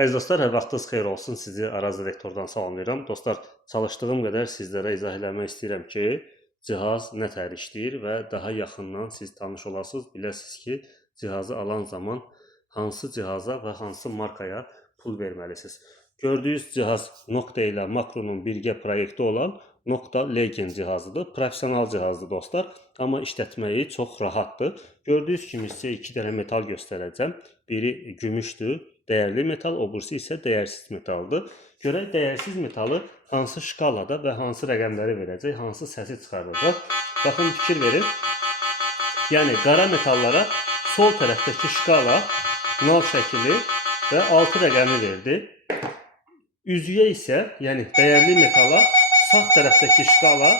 Əziz dostlar, hər vaxtınız xeyir olsun. Sizi Araz Detektordan salamlayıram. Dostlar, çalışdığım qədər sizlərə izah eləmək istəyirəm ki, cihaz nə tər işləyir və daha yaxından siz tanış olasınız. Biləsiniz ki, cihazı alan zaman hansı cihaza və hansı markaya pul verməlisiniz. Gördüyünüz cihaz Nokta ilə Makronun birgə proyekti olan Nokta Legend cihazıdır. Professional cihazdır dostlar, amma işlətməyi çox rahatdır. Gördüyünüz kimi sizə 2 dənə metal göstərəcəm. Biri gümüşdür, dəyərli metal, o birisi isə dəyərsiz metaldır. Görək dəyərsiz metalı hansı şkalada və hansı rəqəmləri verəcək, hansı səsi çıxardacaq. Baxın, fikir verin. Yəni qara metallara sol tərəfdəki şkala 0 şəkili və 6 rəqəmi verdi. Üzüyə isə, yəni dəyərli metala sağ tərəfdəki şkala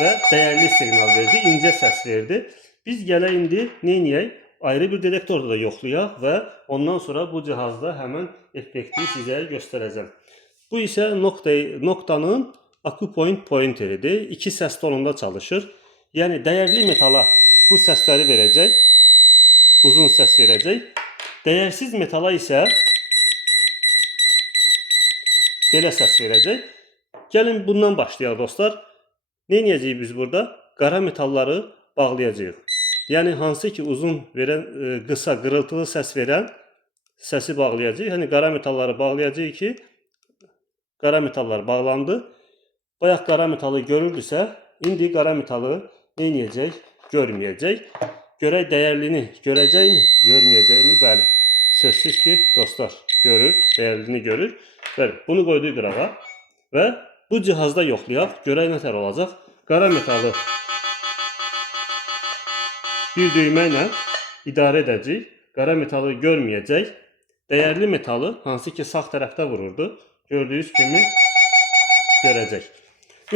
və dəyərli siqnal verdi, incə səs verdi. Biz gələk indi neyniyək? Ayrı bir detektorda da yoxlayaq və ondan sonra bu cihazda həmin effekti sizə göstərəcəm. Bu isə Nokta'nın Acupoint pointeridir. 2 səs tonunda çalışır. Yəni dəyərli metala bu səsləri verəcək, uzun səs verəcək. Dəyərsiz metala isə belə səs verəcək. Gəlin bundan başlayaq dostlar. Nə edəcəyik biz burada? Qara metalları bağlayacağıq. Yəni hansı ki uzun verən, qısa, qırıltılı səs verən səsi bağlayacağıq. Yəni qara metalları bağlayacağıq ki, qara metallar bağlandı. Bayaq qara metalı görürdüsə, indi qara metalı nə edəcək? Görməyəcək. Görək dəyərlini görəcəkmi? Görməyəcəkmi? Bəli. Sözsüz ki, dostlar görür, dəyərlini görür. Bəli, bunu qoyduq qırağa və bu cihazda yoxlayaq. Görək nə tər olacaq? Qara metalı bir düymə ilə idarə edəcək. Qara metalı görməyəcək. Dəyərli metalı, hansı ki sağ tərəfdə vururdu, gördüyünüz kimi görəcək.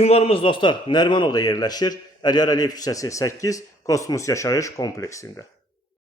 Ünvanımız dostlar Nərimanovda yerləşir. Əliyar Əliyev küçəsi 8, Kosmos yaşayış kompleksində.